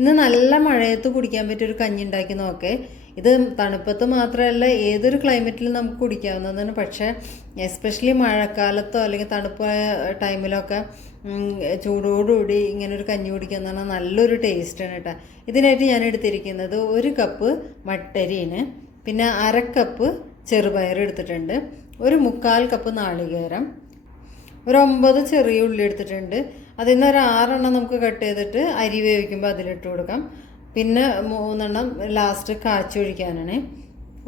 ഇന്ന് നല്ല മഴയത്ത് കുടിക്കാൻ പറ്റിയ ഒരു കഞ്ഞി ഉണ്ടാക്കി നോക്കേ. ഇത് തണുപ്പത്ത് മാത്രമല്ല ഏതൊരു ക്ലൈമറ്റിലും നമുക്ക് കുടിക്കാവുന്നതാണ്. പക്ഷേ എസ്പെഷ്യലി മഴക്കാലത്തോ അല്ലെങ്കിൽ തണുപ്പായ ടൈമിലൊക്കെ ചൂടോടുകൂടി ഇങ്ങനെ ഒരു കഞ്ഞി പറഞ്ഞാൽ നല്ലൊരു ടേസ്റ്റാണ് കേട്ടോ ഇതിനായിട്ട് ഞാൻ എടുത്തിരിക്കുന്നത് ഒരു കപ്പ് മട്ടരീന് പിന്നെ അര കപ്പ് ചെറുപയർ എടുത്തിട്ടുണ്ട്. ഒരു മുക്കാൽ കപ്പ് നാളികേരം. ഒരു ഒമ്പത് ചെറിയ ഉള്ളി എടുത്തിട്ടുണ്ട്. അതിൽ നിന്ന് ഒരു ആറെണ്ണം നമുക്ക് കട്ട് ചെയ്തിട്ട് അരി വേവിക്കുമ്പോൾ അതിലിട്ട് കൊടുക്കാം. പിന്നെ മൂന്നെണ്ണം ലാസ്റ്റ് കാച്ചൊഴിക്കാനാണ്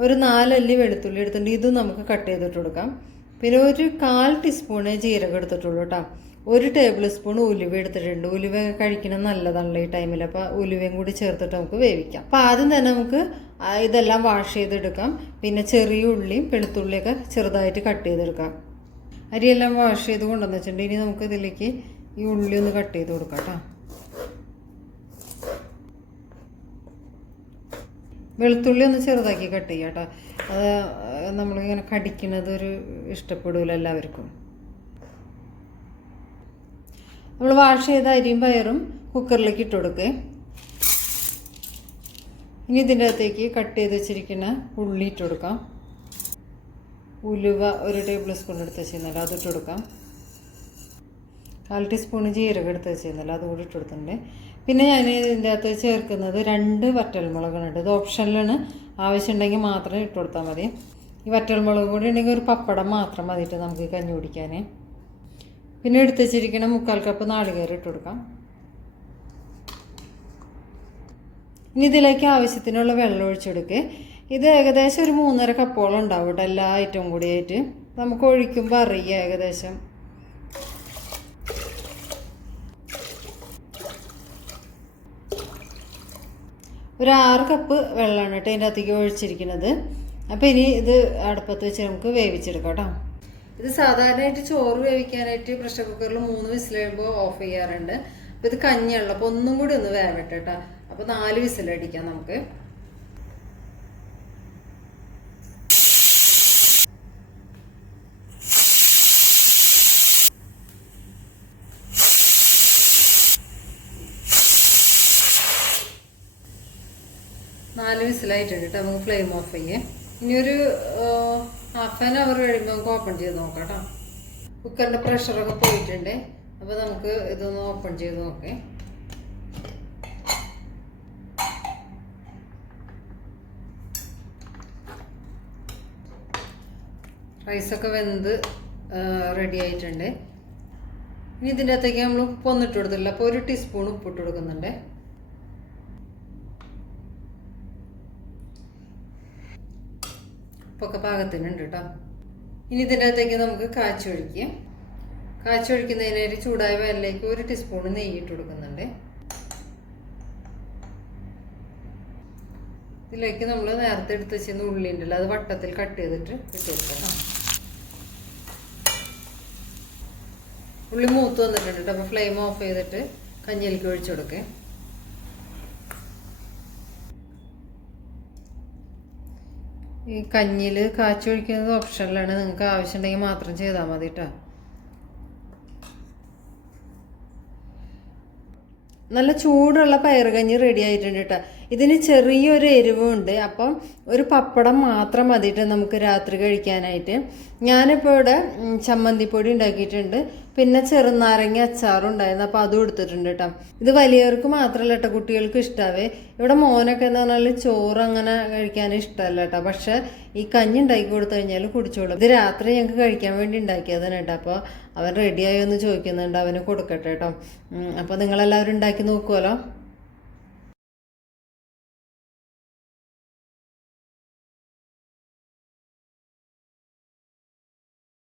ഒരു നാലല്ലി വെളുത്തുള്ളി എടുത്തിട്ടുണ്ട് ഇതും നമുക്ക് കട്ട് ചെയ്തിട്ട് കൊടുക്കാം. പിന്നെ ഒരു കാൽ ടീസ്പൂണ് ജീരകം എടുത്തിട്ടുള്ളൂ കേട്ടോ. ഒരു ടേബിൾ സ്പൂൺ ഉലുവ എടുത്തിട്ടുണ്ട്. ഉലുവ കഴിക്കണം നല്ലതാണല്ലോ ഈ ടൈമിൽ അപ്പോൾ ഉലുവയും കൂടി ചേർത്തിട്ട് നമുക്ക് വേവിക്കാം. അപ്പോൾ ആദ്യം തന്നെ നമുക്ക് ഇതെല്ലാം വാഷ് ചെയ്തെടുക്കാം. പിന്നെ ചെറിയ ഉള്ളിയും വെളുത്തുള്ളിയൊക്കെ ചെറുതായിട്ട് കട്ട് ചെയ്തെടുക്കാം. അരിയെല്ലാം വാഷ് ചെയ്ത് കൊണ്ടുവന്നു വെച്ചിട്ടുണ്ട് ഇനി നമുക്ക് ഇതിലേക്ക് ഈ ഉള്ളി ഒന്ന് കട്ട് ചെയ്ത് കൊടുക്കാം കേട്ടോ വെളുത്തുള്ളി ഒന്ന് ചെറുതാക്കി കട്ട് ചെയ്യാം കേട്ടോ അത് നമ്മളിങ്ങനെ കടിക്കുന്നത് ഒരു ഇഷ്ടപ്പെടില്ല എല്ലാവർക്കും. നമ്മൾ വാഷ് ചെയ്ത അരിയും പയറും കുക്കറിലേക്ക് ഇട്ട് കൊടുക്കുക ഇനി ഇതിന്റെ അകത്തേക്ക് കട്ട് ചെയ്ത് വെച്ചിരിക്കുന്ന ഉള്ളി ഇട്ട് കൊടുക്കാം. ഉലുവ ഒരു ടേബിൾ സ്പൂൺ എടുത്ത് വെച്ചിരുന്നല്ലോ അതിട്ട് കൊടുക്കാം. കാൽ ടീസ്പൂൺ ജീരകം എടുത്ത് വെച്ചിരുന്നല്ലോ അത് കൂടി ഇട്ടുകൊടുത്തിട്ടുണ്ട് പിന്നെ ഞാൻ ഇതിന്റെ അകത്ത് ചേർക്കുന്നത് രണ്ട് വറ്റൽമുളകാണ് ഇത് ഓപ്ഷനിലാണ്. ആവശ്യമുണ്ടെങ്കിൽ മാത്രം ഇട്ട് കൊടുത്താൽ മതി. ഈ വറ്റൽമുളക് കൂടി ഉണ്ടെങ്കിൽ ഒരു പപ്പടം മാത്രം മതിയിട്ട് നമുക്ക് കഞ്ഞി കുടിക്കാൻ. പിന്നെ എടുത്ത് വെച്ചിരിക്കുന്ന മുക്കാൽ കപ്പ് നാളികേരം ഇട്ട് കൊടുക്കാം. ഇനി ഇതിലേക്ക് ആവശ്യത്തിനുള്ള വെള്ളം ഒഴിച്ചെടുക്കുക ഇത് ഏകദേശം ഒരു മൂന്നര കപ്പോളം ഉണ്ടാവും കേട്ടോ എല്ലാ ഐറ്റവും കൂടിയായിട്ട്. നമുക്ക് ഒഴിക്കുമ്പോൾ അറിയാം ഏകദേശം. ഒരു ആറ് കപ്പ് വെള്ളമാണ് കേട്ടോ അതിന്റെ അകത്തേക്ക് ഒഴിച്ചിരിക്കുന്നത്. അപ്പോൾ ഇനി ഇത് അടുപ്പത്ത് വെച്ച് നമുക്ക് വേവിച്ചെടുക്കാം കേട്ടോ. ഇത് സാധാരണയായിട്ട് ചോറ് വേവിക്കാനായിട്ട് പ്രഷർ കുക്കറിൽ മൂന്ന് വിസിൽ കഴിയുമ്പോൾ ഓഫ് ചെയ്യാറുണ്ട്. അപ്പോൾ ഇത് കഞ്ഞിയുള്ള അപ്പോൾ ഒന്നും കൂടി ഒന്ന് വേവട്ടെ കേട്ടോ. അപ്പോൾ നാല് വിസിലടിക്കാം നമുക്ക്. നാല് വിസിലായിട്ടുണ്ട് കേട്ടോ. നമുക്ക് ഫ്ലെയിം ഓഫ് ചെയ്യേ. ഇനി ഒരു ഹാഫ് ആൻ അവർ കഴിയുമ്പോൾ നമുക്ക് ഓപ്പൺ ചെയ്ത് നോക്കാം കേട്ടോ. കുക്കറിന്റെ പ്രഷറൊക്കെ പോയിട്ടുണ്ട്. അപ്പോൾ നമുക്ക് ഇതൊന്ന് ഓപ്പൺ ചെയ്ത് നോക്കേ. റൈസൊക്കെ വെന്ത് റെഡി ആയിട്ടുണ്ട്. ഇനി ഇതിന്റെ അകത്തേക്ക് നമ്മൾ ഉപ്പൊന്നും ഇട്ട് കൊടുത്തില്ല അപ്പോൾ ഒരു ടീസ്പൂൺ ഉപ്പിട്ട് കൊടുക്കുന്നുണ്ട്. ഉപ്പൊക്കെ പാകത്തിനുണ്ട് കേട്ടോ ഇനി ഇതിന്റെ അകത്തേക്ക് നമുക്ക് കാച്ചൊഴിക്കാം കാച്ചൊഴിക്കുന്നതിനായിട്ട് ചൂടായ വെള്ളിലേക്ക് ഒരു ടീസ്പൂൺ നെയ്യ് ഇട്ട് കൊടുക്കുന്നുണ്ട്. ഇതിലേക്ക് നമ്മൾ നേരത്തെ എടുത്ത് വെച്ചിരുന്ന ഉള്ളി ഉണ്ടല്ലോ അത് വട്ടത്തിൽ കട്ട് ചെയ്തിട്ട് ഇട്ട് കൊടുക്കണം. ഉള്ളി മൂത്ത് വന്നിട്ടുണ്ട് കേട്ടോ അപ്പോൾ ഫ്ലെയിം ഓഫ് ചെയ്തിട്ട് കഞ്ഞിയിലേക്ക് ഒഴിച്ചു കൊടുക്കേ. ഈ കഞ്ഞിയിൽ കാച്ചൊഴിക്കുന്നത് ഓപ്ഷനിലാണ് നിങ്ങൾക്ക് ആവശ്യമുണ്ടെങ്കിൽ മാത്രം ചെയ്താൽ മതി കേട്ടോ നല്ല ചൂടുള്ള പയറുകഞ്ഞി റെഡി ആയിട്ടുണ്ട് കേട്ടോ ഇതിന് ചെറിയൊരു എരിവുണ്ട്. അപ്പം ഒരു പപ്പടം മാത്രം മതിയിട്ട് നമുക്ക് രാത്രി കഴിക്കാനായിട്ട്. ഞാനിപ്പോൾ ഇവിടെ ചമ്മന്തിപ്പൊടി ഉണ്ടാക്കിയിട്ടുണ്ട്. പിന്നെ ചെറുനാരങ്ങ അച്ചാറും ഉണ്ടായിരുന്നു. അപ്പോൾ അതും എടുത്തിട്ടുണ്ട് കേട്ടോ. ഇത് വലിയവർക്ക് മാത്രമല്ല കേട്ടോ കുട്ടികൾക്ക് ഇഷ്ടാവേ. ഇവിടെ മോനൊക്കെ എന്ന് പറഞ്ഞാൽ ചോറ് അങ്ങനെ കഴിക്കാൻ ഇഷ്ടമല്ല കേട്ടോ. പക്ഷേ ഈ കഞ്ഞി ഉണ്ടാക്കി കൊടുത്തു കഴിഞ്ഞാൽ കുടിച്ചോളും. ഇത് രാത്രി ഞങ്ങൾക്ക് കഴിക്കാൻ വേണ്ടി ഉണ്ടാക്കിയതാണ് കേട്ടോ. അപ്പോൾ അവൻ റെഡിയായോ എന്ന് ചോദിക്കുന്നുണ്ട്. അവന് കൊടുക്കട്ടെ കേട്ടോ. അപ്പോൾ നിങ്ങളെല്ലാവരും ഉണ്ടാക്കി നോക്കുമല്ലോ